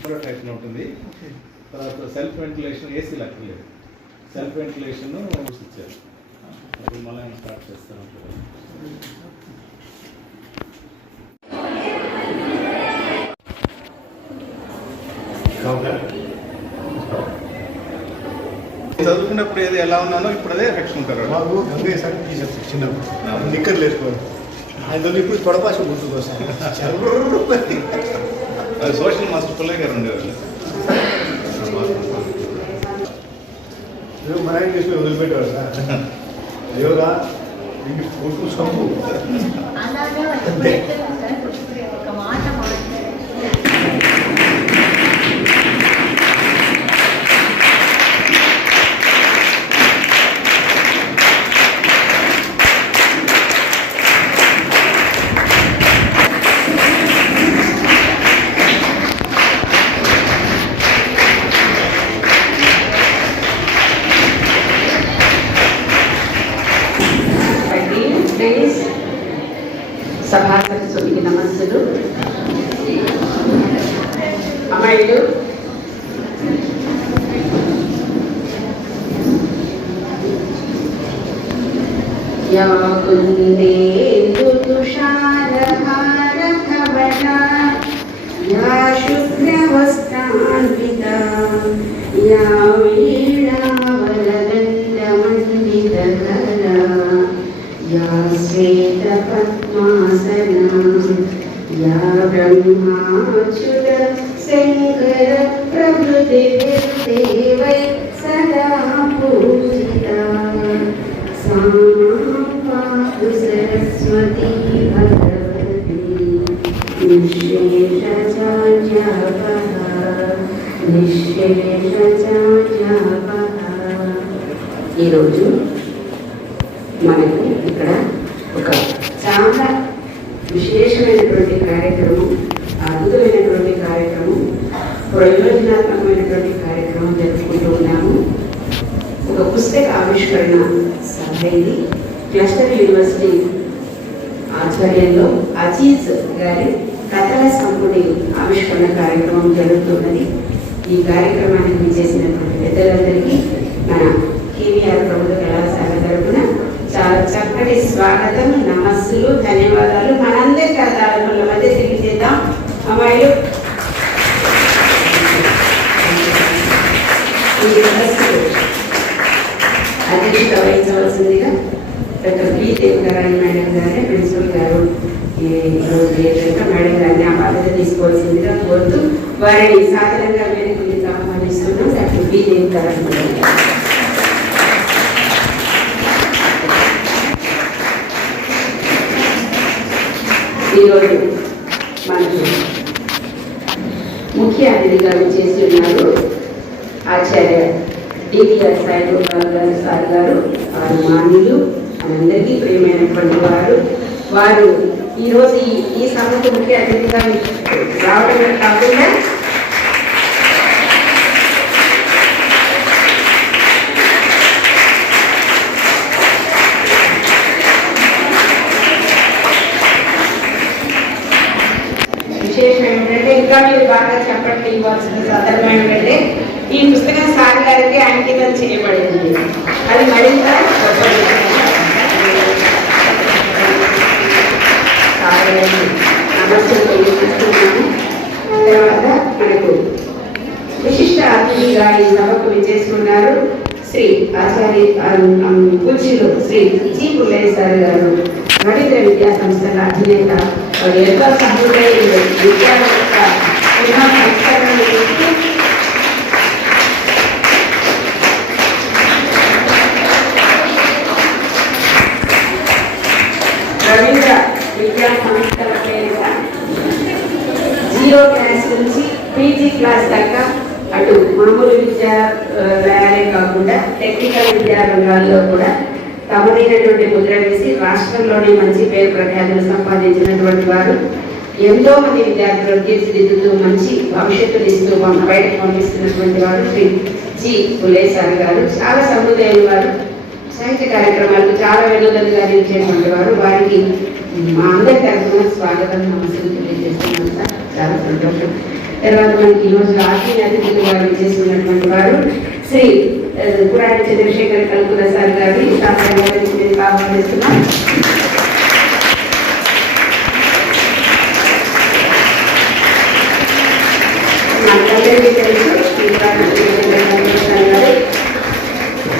కూడా టైప్లో ఉంటుంది. తర్వాత సెల్ఫ్ వెంటిలేషన్ ఏసీ లెక్కలేదు సెల్ఫ్ వెంటిలేషన్ ఇచ్చారు. అప్పుడు మళ్ళీ ఆయన స్టార్ట్ చేస్తాను చదువుకున్నప్పుడు ఏది ఎలా ఉన్నానో ఇప్పుడు అదే ఎఫెక్షన్ ఉంటారు బాబు గంగయ్య సార్ చిన్నప్పుడు. నిక్కర్లు వేసుకోవాలి అందులో ఇప్పుడు తొడపాష గుర్తుకు వస్తాను అది సోషల్ మాస్టర్ పుల్లయ్య గారు ఉండేవాళ్ళు మన ఆయన తీసుకుని వదిలిపెట్టాడు సార్ అయ్యోగా ఇంటి కొడుకు యా ఈరోజు మనకి ఇక్కడ ఒక చాలా విశేషమైనటువంటి కార్యక్రమం అద్భుతమైనటువంటి కార్యక్రమం ప్రయోజనాత్మకమైనటువంటి కార్యక్రమం జరుపుకుంటూ ఉన్నాము. ఒక పుస్తక ఆవిష్కరణ సభ ఇది. క్లస్టర్ యూనివర్సిటీ ఆధ్వర్యంలో అజీజ్ గారి కథల సంపుటి ఆవిష్కరణ కార్యక్రమం జరుగుతున్నది. ఈ కార్యక్రమానికి చేసినటువంటి పెద్దలందరికీ మన కేవీఆర్ ప్రభుత్వ కళాశాల తరఫున చాలా చక్కటి స్వాగతం నమస్సులు ధన్యవాదాలు. మనందరికీ ఆ తారకుల మధ్య తెలియజేద్దాం అమ్మాయిలు. అధ్యక్షత వహించవలసిందిగా డాక్టర్ బి దేవనారాయణ మేడం గారే ప్రిన్సిపల్ గారు ఈ ఏంటంటే మేడం గారిని ఆ బాధ్యత తీసుకోవాల్సిందిగా కోరుతూ వారిని సాధారణంగా వేదిక మీద ఆహ్వానిస్తున్నాం డాక్టర్ బి దేవనారాయణ మేడం గారు. ఈరోజు మనకు ముఖ్య అతిథిగా చేసి ఉన్నారు ఆచార్య డివిఆర్ సాయి గోపాల్ గారు సార్ గారు వారు మాన్యులు మనందరికీ ప్రియమైనటువంటి వారు వారు ఈరోజు ఈ ఈ సభకు ముఖ్య అతిథిగా రావడమే కాకుండా విశేషం ఏంటంటే ఇంకా మీరు బాగా చెప్పండి ఇవ్వాల్సిన సందర్భం ఏమిటంటే ఈ పుస్తకం సార్ గారికి అంకితం చేయబడింది అది మరింత గొప్పది. సార్ గారికి నమస్సులు తర్వాత మనకు విశిష్ట అతిథిగా ఈ సభకు విచ్చేసుకున్నారు శ్రీ ఆచార్య పూజ్యులు శ్రీ జీ పుల్లయ్య సార్ గారు. గణిత విద్యా సంస్థల అధినేత ఎంతో విద్యా యొక్క ఎన్నో సంస్కరణలు చేస్తూ రవీంద్ర విద్యా సంస్థల పేరిట జీరో క్లాస్ నుంచి పీజీ క్లాస్ దాకా అటు మామూలు విద్యా ఆ, వేరే కాకుండా టెక్నికల్ విద్యా రంగాల్లో కూడా తమదైనటువంటి ముద్ర వేసి రాష్ట్రంలోనే మంచి పేరు ప్రఖ్యాతులు సంపాదించినటువంటి వారు ఎంతో మంది విద్యార్థులను తీర్చిదిద్దుతూ మంచి భవిష్యత్తుని ఇస్తూ బయటకు పంపిస్తున్నటువంటి వారు శ్రీ జి పులేసారి గారు. చాలా సముదాయం వారు. సాహిత్య కార్యక్రమాలకు చాలా వెనుదలుగా నిలిచేటువంటి వారు. వారికి మా అందరి తరఫున స్వాగతం నమస్కారం తెలియజేస్తున్నాం సార్. చాలా సంతోషం. తర్వాత మనకి ఈరోజు ఆత్మీయ అతిథులు వారు చేస్తున్నటువంటి వారు శ్రీ పురాణ చంద్రశేఖర్ కల్కుల సార్ గారి శాస్త్రం ఆహ్వానిస్తున్నాం మనందరికీ తెలుసు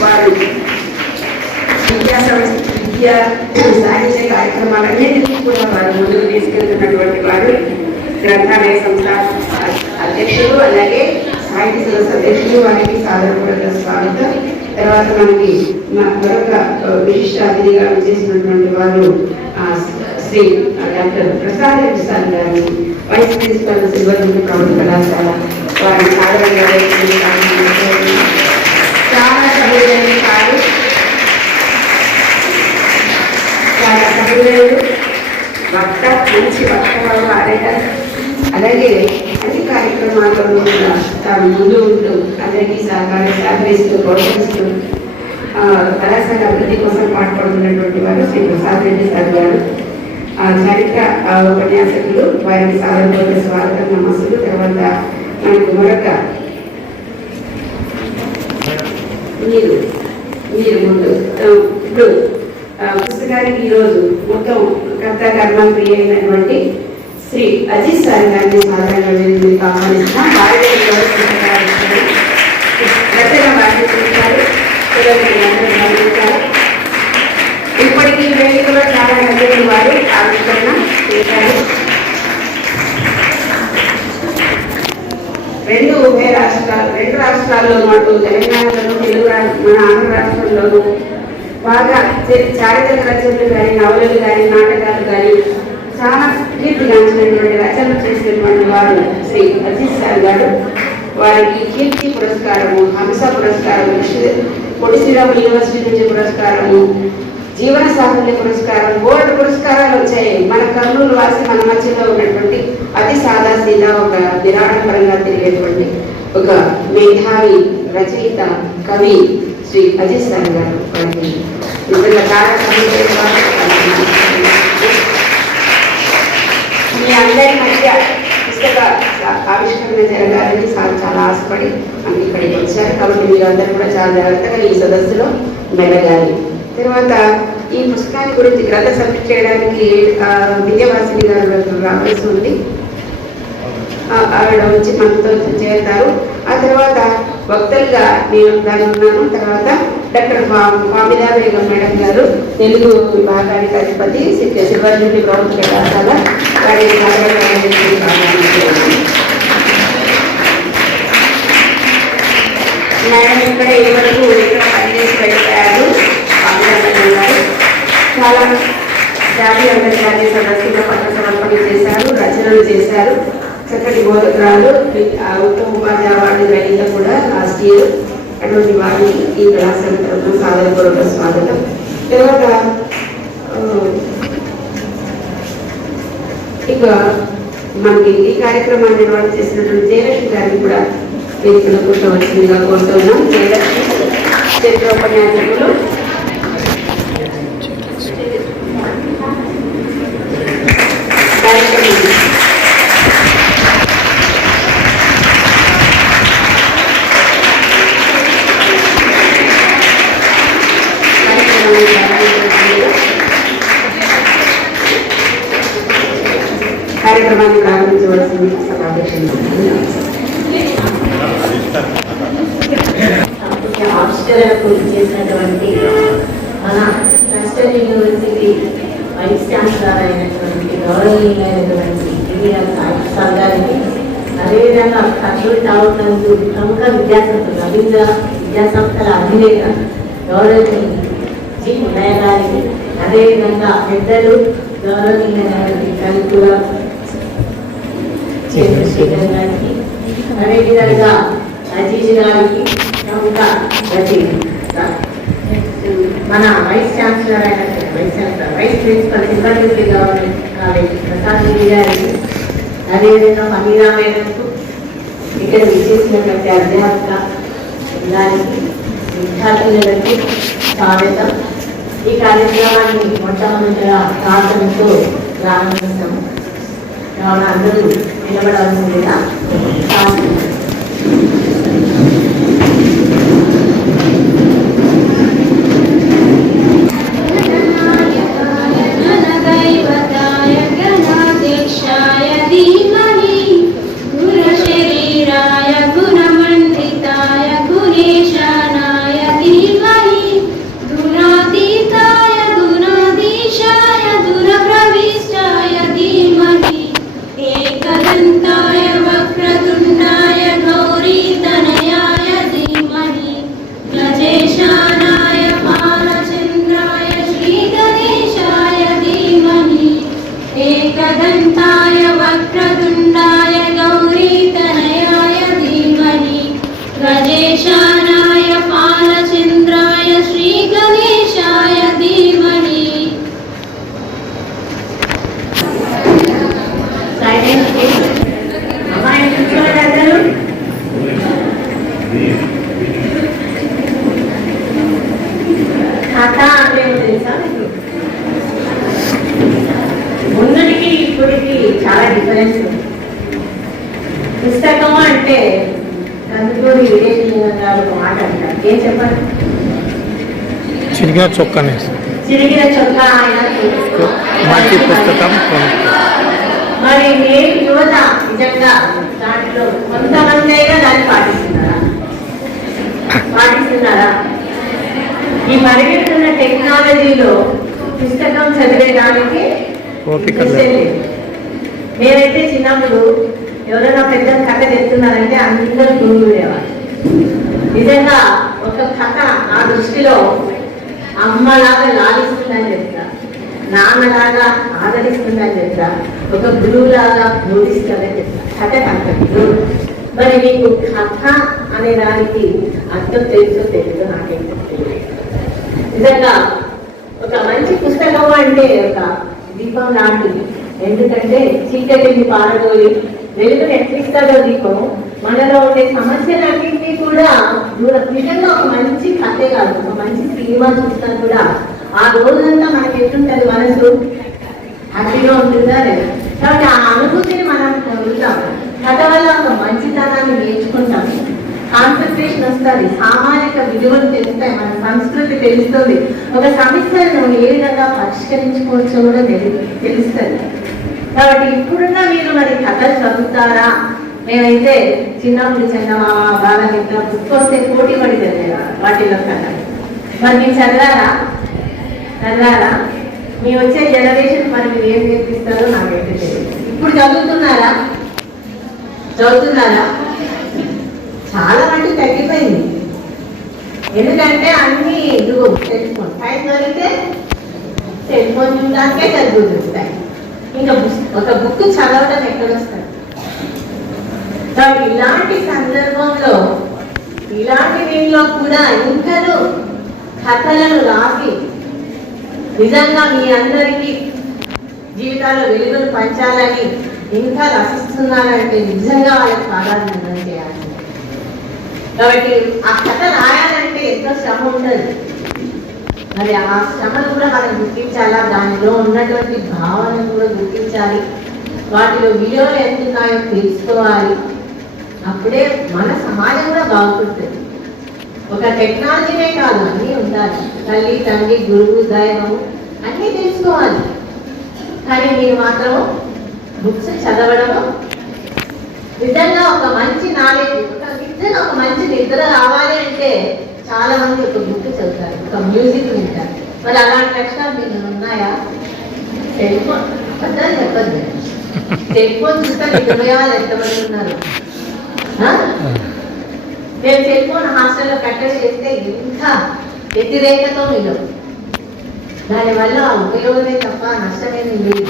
వారు విద్యా సంస్థ విద్యా సాహిత్య కార్యక్రమాలన్నింటినీ కూడా వారు ముందుకు తీసుకెళ్తున్నటువంటి వారు. గ్రంథాలయ సంస్థ అధ్యక్షులు అలాగే సాహిత్య సదస్సు అధ్యక్షులు వారికి సాధారణ స్వాగతం. తర్వాత మనకి మరొక విశిష్ట అతిథిగా చేసినటువంటి వారు శ్రీ డాక్టర్ ప్రసాద్ రెడ్డి సార్ గారిని వైస్ ప్రిన్సిపల్ సిల్వర్ ప్రభుత్వ కళాశాల వారిని సాధారణంగా చాలా సభ్యులైన కాదు చాలా సభ్యులు వక్త మంచి వక్తలు ఆడేటారు అలాగే అన్ని కార్యక్రమాల్లో కూడా తాను ముందు ఉంటూ అందరికీ సహకారం సహకరిస్తూ ప్రోత్సహిస్తూ కళాశాల అభివృద్ధి కోసం పాటుపడుతున్నటువంటి వారు శ్రీ ప్రసాద్ రెడ్డి సార్ గారు. చరిత్ర ఉపన్యాసకులు వారికి సాధారణ స్వాగతం నమస్సులు. తర్వాత మనకు మరొక మీరు మీరు ముందు ఇప్పుడు పుస్తకానికి ఈరోజు మొత్తం కర్త కర్మ ప్రియ అయినటువంటి శ్రీ అజిత్ సార్ గారిని సాధారణంగా మీకు ఆహ్వానిస్తున్నాం వారి ఇప్పటికీ వేదికలో చాలా మంది వారు. ఆవిష్కరణ చేశారు. రెండు ఉభయ రాష్ట్రాలు రెండు రాష్ట్రాల్లో అటు తెలంగాణలో తెలుగు మన ఆంధ్ర రాష్ట్రంలోనూ బాగా చారిత్రక రచనలు కానీ నవలలు కానీ నాటకాలు కానీ చాలా కీర్తిగాంచినటువంటి రచనలు చేసినటువంటి వారు శ్రీ అజిత్ సార్ గారు. వారికి కీర్తి పురస్కారము హంస పురస్కారము శ్రీ- యూనివర్సిటీ నుంచి పురస్కారము జీవన సాఫల్య పురస్కారం గోల్డ్ పురస్కారాలు వచ్చాయి. మన కర్నూలు వాసి మన మధ్యలో ఉన్నటువంటి అతి సాదా సీదా ఒక నిరాడంబరంగా తిరిగేటువంటి ఒక మేధావి రచయిత కవి శ్రీ అజిత్ సార్ గారు. వారికి నిజంగా మీ అందరి మధ్య పుస్తక ఆవిష్కరణ జరగాలని సార్ చాలా ఆశపడి అన్ని ఇక్కడికి వచ్చారు. కాబట్టి మీరందరూ కూడా చాలా జాగ్రత్తగా ఈ సదస్సులో మెలగాలి. తర్వాత ఈ పుస్తకాన్ని గురించి గ్రంథ సబ్మిట్ చేయడానికి ఆ, విద్యావాసిని గారు రావాల్సి ఉంది ఆవిడ వచ్చి మనతో చేరుతారు. ఆ తర్వాత వక్తలుగా నేను దాని ఉన్నాను తర్వాత డాక్టర్ ఫామిదా బేగం మేడం గారు తెలుగు విభాగానికి అధిపతి శివజంటి ప్రభుత్వ కళాశాల మేడం ఇక్కడ ఈ వరకు ఇక్కడ పనిచేసి వెళ్ళిపోయారు చాలా జాతీయ అంతర్జాతీయ సదస్సులో పట్ల సమర్పణ చేశారు రచనలు చేశారు. చక్కటి బోధకురాలు ఉత్తమ ఉపాధ్యాయ అవార్డు గ్రహీత కూడా లాస్ట్ ఇయర్ అటువంటి వారిని ఈ కళాశాల తరఫున సాధనపూర్వక స్వాగతం. తర్వాత ఇక మనకి ఈ కార్యక్రమాన్ని నిర్వహణ చేసినటువంటి జయలక్ష్మి గారిని కూడా వేదికలో కూర్చోవలసిందిగా కోరుతున్నాం. జయలక్ష్మి చరిత్ర ఉపన్యాసకులు వెస్టర్న్ యూనివర్సిటీ వైస్ ఛాన్సలర్ అయినటువంటి గౌరవనీయులైనటువంటి ఇండియన్ సాహిత్య గారికి అదేవిధంగా కర్నూలు టౌన్ నందు ప్రముఖ విద్యాసంస్థ రవీంద్ర విద్యాసంస్థల అధినేత గౌరవనీయులు జి. ఉదయ గారికి అదేవిధంగా పెద్దలు గౌరవనీయులైనటువంటి కవికుల చంద్రశేఖర్ గారికి అదేవిధంగా అజీజ్ గారికి ప్రముఖ రచయిత మన వైస్ ఛాన్సలర్ అయిన వైస్ ఛాన్సలర్ వైస్ ప్రిన్సిపల్ సింబల్యూరి గవర్నమెంట్ కాలేజ్ ప్రసాద్ రెడ్డి గారికి అదేవిధంగా మహిళా మేడంకు ఇక్కడ విచ్చేసినటువంటి అధ్యాపక బృందానికి విద్యార్థులకి స్వాగతం. ఈ కార్యక్రమాన్ని మొట్టమొదటిగా సాధనతో ప్రారంభిస్తాము. కావున అందరూ నిలబడవలసిందిగా డిఫరెన్స్. పుస్తకం అంటే కందుకూరి విజయలింగం గారు మాట అంటారు ఏం చెప్పండి చిరిగిన చొక్కానే. చిరిగిన చొక్కా ఆయన పుస్తకం. మరి నేటి యువత నిజంగా దాంట్లో కొంతమంది అయినా దాన్ని పాటిస్తున్నారా? పాటిస్తున్నారా? ఈ పరిగెడుతున్న టెక్నాలజీలో పుస్తకం చదివేదానికి ఓపిక లేదు. మేమైతే చిన్నప్పుడు ఎవరైనా పెద్ద కథ చెప్తున్నారంటే అందరూ గురువుడేవారు నిజంగా ఒక కథ నా దృష్టిలో అమ్మలాగా లాలిస్తుందని చెప్తా నాన్నలాగా ఆదరిస్తుందని చెప్తా ఒక గురువులాగా బోధిస్తుందని చెప్తా. కథ కథ మరి మీకు కథ అనే దానికి అర్థం తెలుసో తెలుసు నాకేం తెలియదు. నిజంగా ఒక మంచి పుస్తకం అంటే ఒక దీపం లాంటిది. ఎందుకంటే చీకటిని పారదోలి వెలుగుని ఎట్లిస్తాడో దీపం మనలో ఉండే సమస్యలన్నింటినీ కూడా దూరం నిజంగా ఒక మంచి కథే కాదు. ఒక మంచి సినిమా చూస్తాను కూడా ఆ రోజంతా మనకి ఎట్లుంటది మనసు? హ్యాపీగా ఉంటుందా కాబట్టి ఆ అనుభూతిని మనం పొందుతాం కథ వల్ల ఒక మంచితనాన్ని నేర్చుకుంటాం. కాన్సన్ట్రేషన్ వస్తుంది. సామాజిక విలువలు తెలుస్తాయి. మన సంస్కృతి తెలుస్తుంది. ఒక సమస్యను ఏ విధంగా పరిష్కరించుకోవచ్చో కూడా తెలి- తెలుస్తుంది. కాబట్టి ఇప్పుడున్న మీరు మరి కథలు చదువుతారా? మేమైతే చిన్నప్పుడు చందమామ బాలమిత్ర బుక్ వస్తే పోటీ పడి చదివేవారు వాటిలో కన్నా మరి మీరు చదివారా? చదివారా? మీ వచ్చే జనరేషన్ మరి మీరు ఏం నేర్పిస్తారో నాకైతే తెలియదు ఇప్పుడు చదువుతున్నారా? చదువుతున్నారా? చాలా మంది తగ్గిపోయింది. ఎందుకంటే అన్ని ఇదిగో సెల్ ఫోన్ టైం దొరికితే సెల్ ఫోన్ చూడడానికే సరిపోతుంటాయి ఇంకా ఒక బుక్ చదవడం ఎక్కడ వస్తుంది ఇలాంటి సందర్భంలో ఇలాంటి దీనిలో కూడా ఇంకను కథలను రాసి నిజంగా మీ అందరికీ జీవితాల్లో వెలుగును పంచాలని ఇంకా రసిస్తున్నారంటే నిజంగా వాళ్ళకి ప్రాధాన్యత చేయాలి కాబట్టి ఆ కథ రాయాలంటే ఎంతో శ్రమ ఉండదు మరి ఆ శ్రమను కూడా మనం గుర్తించాలా? దానిలో ఉన్నటువంటి భావనను కూడా గుర్తించాలి. వాటిలో విలువలు ఎంత ఉన్నాయో తెలుసుకోవాలి. అప్పుడే మన సమాజం కూడా బాగుంటుంది ఒక టెక్నాలజీనే కాదు అన్నీ ఉండాలి తల్లి తండ్రి గురువు దైవము అన్నీ తెలుసుకోవాలి. కానీ మీరు మాత్రం బుక్స్ చదవడము నిజంగా ఒక మంచి నాలెడ్జ్ ఒక నిజంగా మంచి నిద్ర రావాలి అంటే చాలా మంది ఒక బుక్ చదువుతారు. ఒక మ్యూజిక్ వింటారు. మరి అలాంటి లక్షణాలు మీకు ఉన్నాయా? సెల్ ఫోన్ అర్థం చెప్పద్దు సెల్ ఫోన్ చూస్తే ఇరవై వాళ్ళు ఎంతమంది ఉన్నారు? నేను సెల్ ఫోన్ హాస్టల్లో కట్టడి చేస్తే ఇంకా వ్యతిరేకతో మీరు దానివల్ల ఉపయోగమే తప్ప నష్టమేమి లేదు.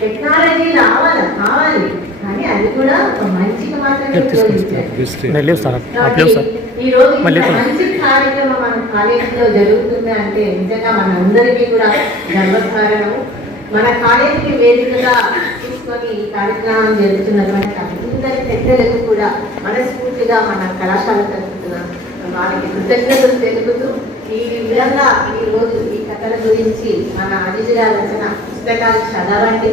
టెక్నాలజీ రావాలి? కావాలి. కానీ అది కూడా మంచికి మాత్రమే ఉపయోగించాలి నేను లేవు సార్. ఆప్ లేవు సార్. కాబట్టి ఈ రోజు ఇంత మళ్ళీ ఎక్కడ? మంచి కార్యక్రమం మన కాలేజీలో జరుగుతుంది అంటే నిజంగా మన అందరికీ కూడా గర్వకారణము. మన కాలేజీకి వేదికగా తీసుకొని ఈ కార్యక్రమం జరుగుతున్నటువంటి అందరి పెద్దలకు కూడా మనస్ఫూర్తిగా మన కళాశాల తరఫున వారికి కృతజ్ఞతలు తెలుపుతూ ఈ విధంగా ఈ రోజు ఈ కథల గురించి మన అజిజుల రచన పుస్తకాలు చదవండి.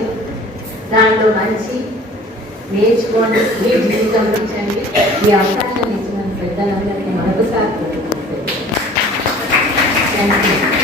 దాంట్లో మంచి నేర్చుకోండి మీ జీవితం ఇచ్చండి ఈ అవకాశాన్ని ఇచ్చిన పెద్దలందరికీ మరొకసారి థ్యాంక్ యూ